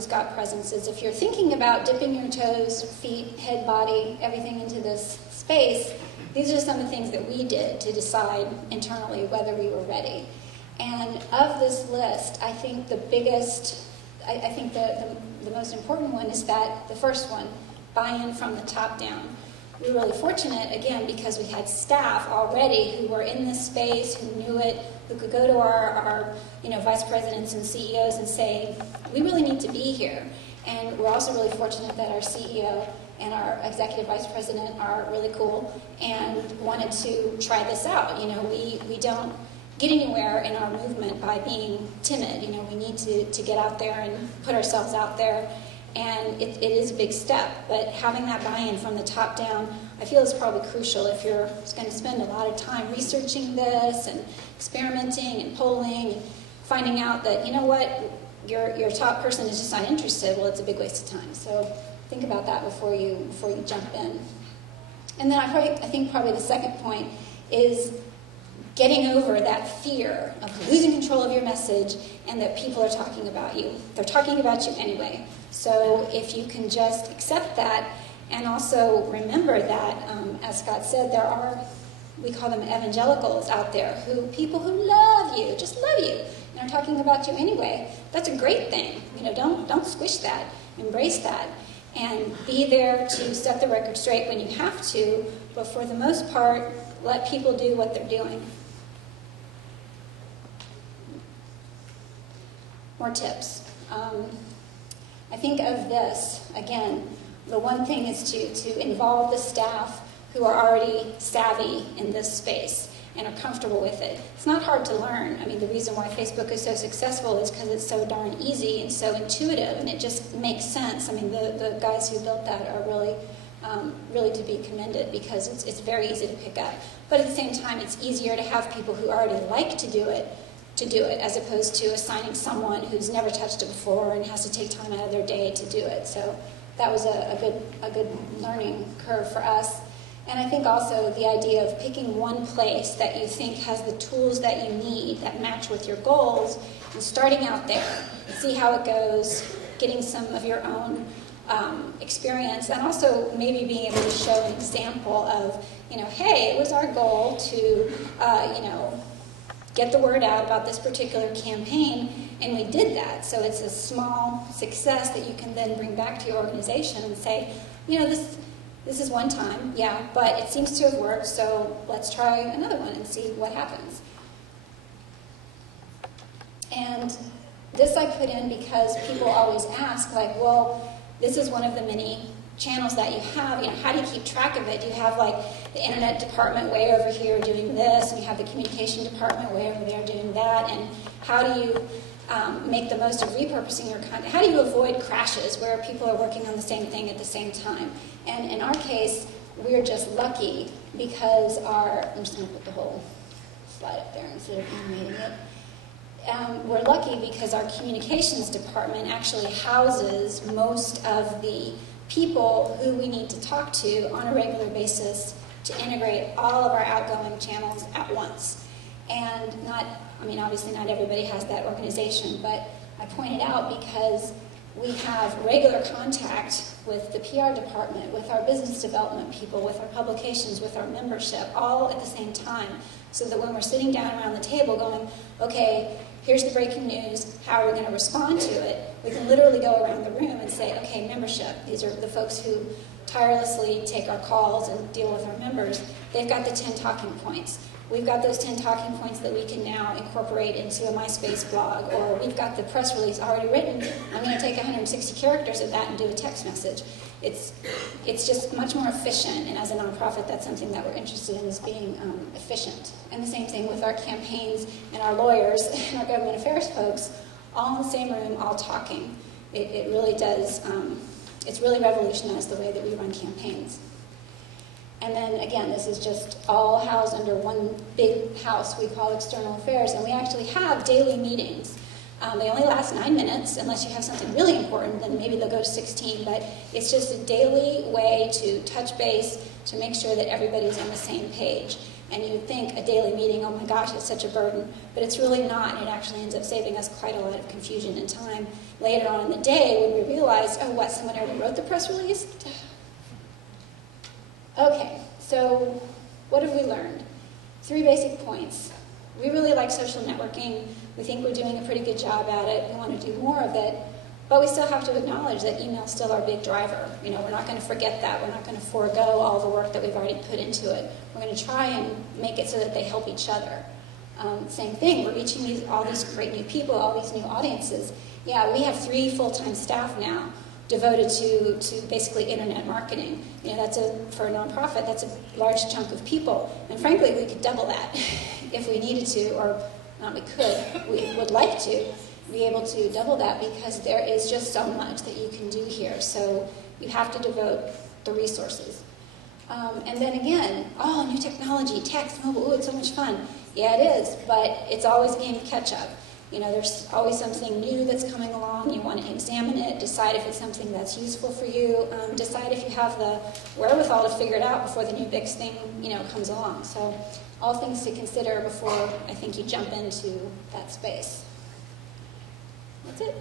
who's got presence is if you're thinking about dipping your toes, feet, head, body, everything into this space, these are some of the things that we did to decide internally whether we were ready. And of this list, I think the biggest, I think the most important one is that the first one, buy-in from the top down. We were really fortunate, again, because we had staff already who were in this space, who knew it, who could go to our vice presidents and CEOs and say, we really need to be here. And we're also really fortunate that our CEO and our executive vice president are really cool and wanted to try this out. We don't get anywhere in our movement by being timid. We need to get out there and put ourselves out there. And it is a big step, but having that buy-in from the top down, I feel is probably crucial if you're going to spend a lot of time researching this and experimenting and polling and finding out that, you know what, your top person is just not interested. Well, it's a big waste of time. So think about that before you jump in. And then I think probably the second point is getting over that fear of losing control of your message and that people are talking about you. They're talking about you anyway. So if you can just accept that and also remember that, as Scott said, there are, we call them evangelicals out there, people who love you, just love you, and are talking about you anyway. That's a great thing. Don't squish that. Embrace that. And be there to set the record straight when you have to, but for the most part, let people do what they're doing. More tips. I think of this, again, the one thing is to involve the staff who are already savvy in this space and are comfortable with it. It's not hard to learn. I mean, the reason why Facebook is so successful is because it's so darn easy and so intuitive, and it just makes sense. I mean, the guys who built that are really to be commended because it's very easy to pick up. But at the same time, it's easier to have people who already like to do it, as opposed to assigning someone who's never touched it before and has to take time out of their day to do it. So that was a good learning curve for us. And I think also the idea of picking one place that you think has the tools that you need that match with your goals and starting out there, see how it goes, getting some of your own experience, and also maybe being able to show an example of, hey, it was our goal to, get the word out about this particular campaign, and we did that. So it's a small success that you can then bring back to your organization and say, this is one time, yeah, but it seems to have worked, so let's try another one and see what happens. And this I put in because people always ask, well, this is one of the many channels that you have, how do you keep track of it? Do you have the internet department way over here doing this, and you have the communication department way over there doing that, and how do you make the most of repurposing your content? How do you avoid crashes where people are working on the same thing at the same time? And in our case, we're just lucky because I'm just going to put the whole slide up there instead of animating it. We're lucky because our communications department actually houses most of the people who we need to talk to on a regular basis to integrate all of our outgoing channels at once. And obviously not everybody has that organization, but I point it out because we have regular contact with the PR department, with our business development people, with our publications, with our membership, all at the same time, so that when we're sitting down around the table going, okay, here's the breaking news, how are we going to respond to it? We can literally go around the room and say, okay, membership, these are the folks who tirelessly take our calls and deal with our members. They've got the 10 talking points. We've got those 10 talking points that we can now incorporate into a MySpace blog, or we've got the press release already written. I'm going to take 160 characters of that and do a text message. It's just much more efficient, and as a nonprofit, that's something that we're interested in, is being efficient. And the same thing with our campaigns and our lawyers and our government affairs folks, all in the same room, all talking. It really does, it's really revolutionized the way that we run campaigns. And then, again, this is just all housed under one big house we call External Affairs, and we actually have daily meetings. They only last 9 minutes, unless you have something really important, then maybe they'll go to 16, but it's just a daily way to touch base, to make sure that everybody's on the same page. And you would think a daily meeting, oh my gosh, it's such a burden. But it's really not, and it actually ends up saving us quite a lot of confusion and time later on in the day when we realize, oh, what, someone already wrote the press release? Okay, so what have we learned? 3 basic points. We really like social networking. We think we're doing a pretty good job at it. We want to do more of it. But we still have to acknowledge that email is still our big driver. You know, we're not going to forget that. We're not going to forego all the work that we've already put into it. We're going to try and make it so that they help each other. Same thing, we're reaching all these great new people, all these new audiences. Yeah, we have 3 full-time staff now devoted to basically internet marketing. You know, for a nonprofit, that's a large chunk of people. And frankly, we could double that if we needed to, or not we could, we would like to be able to double that because there is just so much that you can do here. So you have to devote the resources. And then again, new technology, text, mobile, it's so much fun. Yeah, it is, but it's always a game of catch up. You know, there's always something new that's coming along. You want to examine it, decide if it's something that's useful for you, decide if you have the wherewithal to figure it out before the new big thing, comes along. So all things to consider before I think you jump into that space. That's it.